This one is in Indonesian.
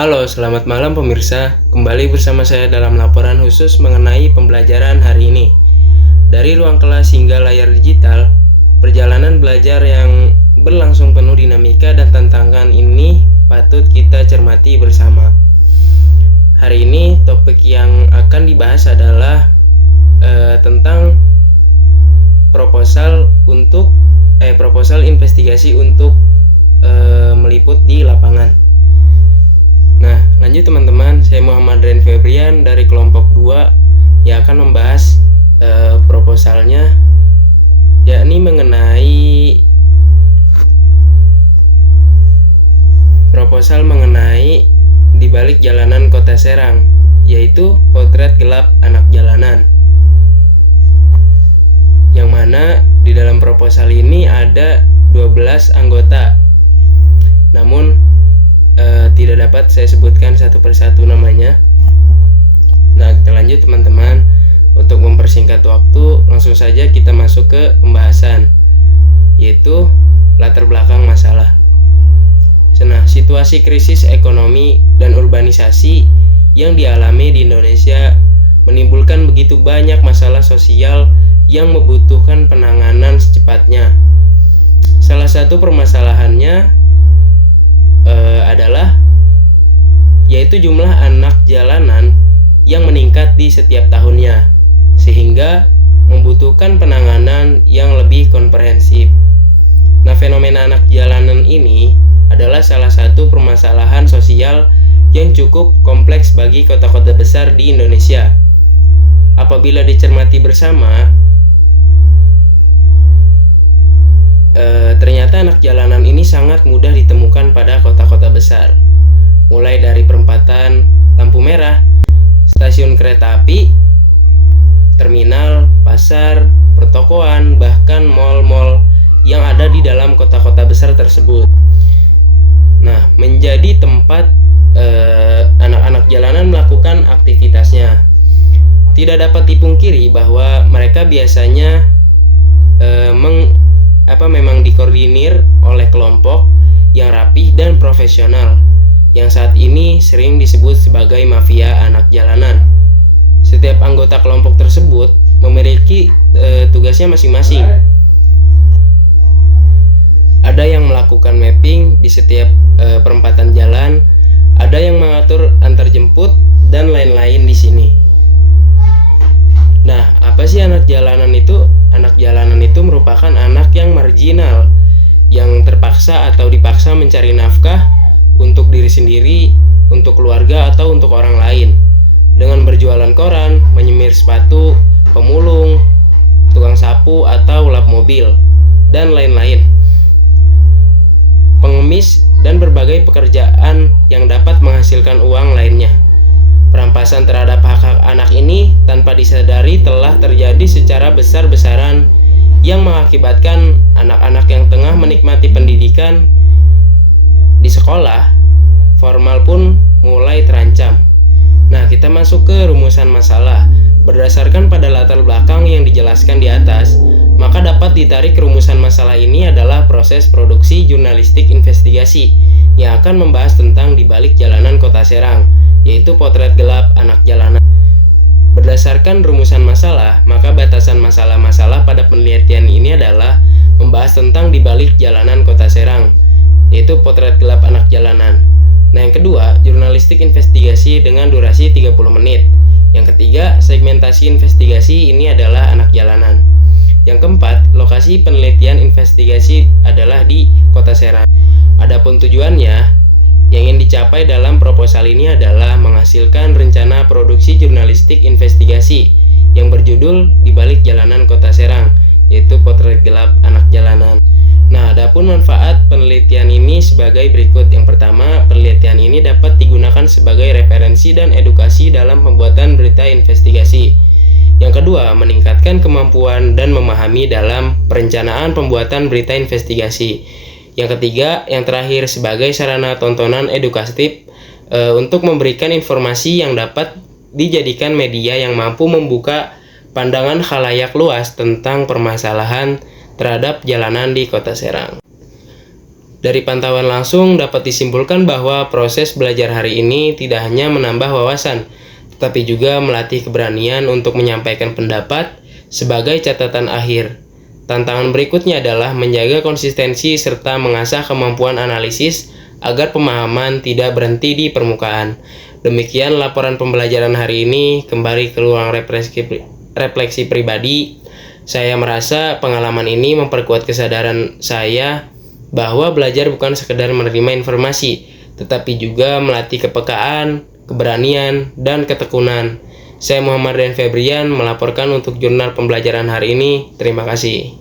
Halo, selamat malam pemirsa. Kembali bersama saya dalam laporan khusus mengenai pembelajaran hari ini. Dari ruang kelas hingga layar digital, perjalanan belajar yang berlangsung penuh dinamika dan tantangan ini patut kita cermati bersama. Hari ini topik yang akan dibahas adalah tentang proposal investigasi untuk meliput di lapangan. Nah, lanjut teman-teman, saya Muhammad Ren Febrian dari kelompok 2 yang akan membahas proposalnya, yakni mengenai proposal mengenai di balik jalanan Kota Serang, yaitu potret gelap anak jalanan. Yang mana di dalam proposal ini ada 12 anggota. Namun tidak dapat saya sebutkan satu persatu namanya. Nah, kita lanjut teman-teman. Untuk mempersingkat waktu, langsung saja kita masuk ke pembahasan, yaitu latar belakang masalah. Nah, situasi krisis ekonomi dan urbanisasi yang dialami di Indonesia menimbulkan begitu banyak masalah sosial yang membutuhkan penanganan secepatnya. Salah satu permasalahannya adalah yaitu jumlah anak jalanan yang meningkat di setiap tahunnya, sehingga membutuhkan penanganan yang lebih komprehensif. Nah, fenomena anak jalanan ini adalah salah satu permasalahan sosial yang cukup kompleks bagi kota-kota besar di Indonesia. Apabila dicermati bersama, ternyata anak jalanan ini sangat mudah ditemukan pada kota-kota besar, mulai dari perempatan lampu merah, stasiun kereta api, terminal, pasar, pertokoan, bahkan mal-mal yang ada di dalam kota-kota besar tersebut. Nah, menjadi tempat anak-anak jalanan melakukan aktivitasnya. Tidak dapat dipungkiri bahwa mereka biasanya memang dikoordinir oleh kelompok yang rapih dan profesional, yang saat ini sering disebut sebagai mafia anak jalanan. Setiap anggota kelompok tersebut memiliki tugasnya masing-masing. Ada yang melakukan mapping di setiap perempatan jalan, ada yang mengatur antar jemput, dan lain-lain di sini. Nah, apa sih anak jalanan itu? Anak jalanan itu merupakan anak yang marginal, yang terpaksa atau dipaksa mencari nafkah untuk diri sendiri, untuk keluarga, atau untuk orang lain, dengan berjualan koran, menyemir sepatu, pemulung, tukang sapu, atau lap mobil, dan lain-lain. Pengemis dan berbagai pekerjaan yang dapat menghasilkan uang lainnya. Perampasan terhadap hak-hak anak ini tanpa disadari telah terjadi secara besar-besaran yang mengakibatkan anak-anak yang tengah menikmati pendidikan di sekolah formal pun mulai terancam. Nah, kita masuk ke rumusan masalah. Berdasarkan pada latar belakang yang dijelaskan di atas, maka dapat ditarik rumusan masalah ini adalah proses produksi jurnalistik investigasi yang akan membahas tentang di balik jalanan Kota Serang, yaitu potret gelap anak jalanan. Berdasarkan rumusan masalah, maka batasan masalah-masalah pada penelitian ini adalah membahas tentang di balik jalanan Kota Serang, yaitu potret gelap anak jalanan. Nah, yang kedua, jurnalistik investigasi dengan durasi 30 menit. Yang ketiga, segmentasi investigasi ini adalah anak jalanan. Yang keempat, lokasi penelitian investigasi adalah di Kota Serang. Adapun tujuannya yang ingin dicapai dalam proposal ini adalah menghasilkan rencana produksi jurnalistik investigasi yang berjudul Di Balik Jalanan Kota Serang, yaitu potret gelap anak jalanan. Nah, adapun manfaat penelitian ini sebagai berikut. Yang pertama, penelitian ini dapat digunakan sebagai referensi dan edukasi dalam pembuatan berita investigasi. Yang kedua, meningkatkan kemampuan dan memahami dalam perencanaan pembuatan berita investigasi. Yang ketiga, yang terakhir, sebagai sarana tontonan edukatif untuk memberikan informasi yang dapat dijadikan media yang mampu membuka pandangan khalayak luas tentang permasalahan terhadap jalanan di Kota Serang. Dari pantauan langsung dapat disimpulkan bahwa proses belajar hari ini tidak hanya menambah wawasan, tetapi juga melatih keberanian untuk menyampaikan pendapat sebagai catatan akhir. Tantangan berikutnya adalah menjaga konsistensi serta mengasah kemampuan analisis agar pemahaman tidak berhenti di permukaan. Demikian laporan pembelajaran hari ini. Kembali ke ruang refleksi pribadi. Saya merasa pengalaman ini memperkuat kesadaran saya bahwa belajar bukan sekedar menerima informasi, tetapi juga melatih kepekaan, keberanian, dan ketekunan. Saya Muhammad Rian Febrian melaporkan untuk jurnal pembelajaran hari ini. Terima kasih.